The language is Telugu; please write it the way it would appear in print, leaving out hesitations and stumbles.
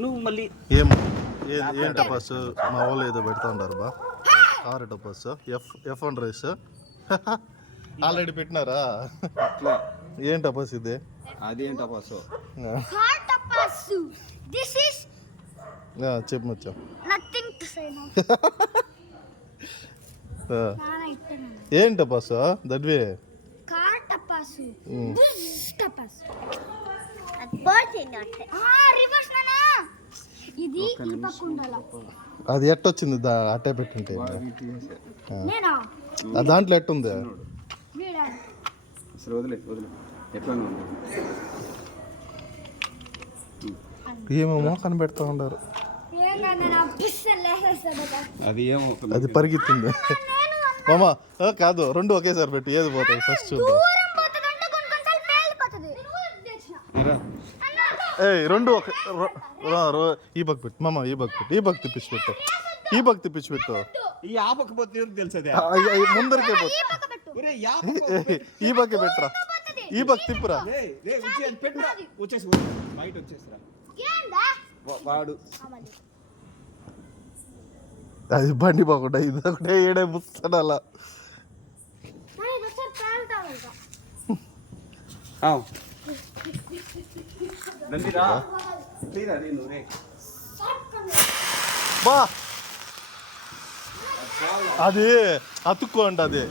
నువ్వు మళ్ళీ ఏం టపాస్ మా వాళ్ళు ఏదో పెడతా ఉంటారు బా కారు టపాస్ F1 రేస్ ఆల్రెడీ పెట్టినారా ఏం టపాస్ ఇది అదేం టపాసు చెప్పు మచ్చా ఏం టపాస్ దడ్వే అది ఎట్టొచ్చింది అట్టే పెట్టుంటే దాంట్లో ఎట్టుంది ఏమేమో కనిపెడతా ఉంటారు అది పరిగెత్తింది మామా కాదు రెండు ఒకేసారి పెట్టు ఏది పోతాయి ఫస్ట్ చూద్దాం రెండు ఈ బక్ పెట్టు మామ ఈ బక్ తిప్పించి పెట్టు ముందరికే పోతు ఈ బక్కే పెట్టురా ఈ బక్ తిప్పురా వాడు అది బండి బాగుంటా ఇది ఒకటే ఏడే ముస్తాడు అలా బా అది అతుక్కో అంట అది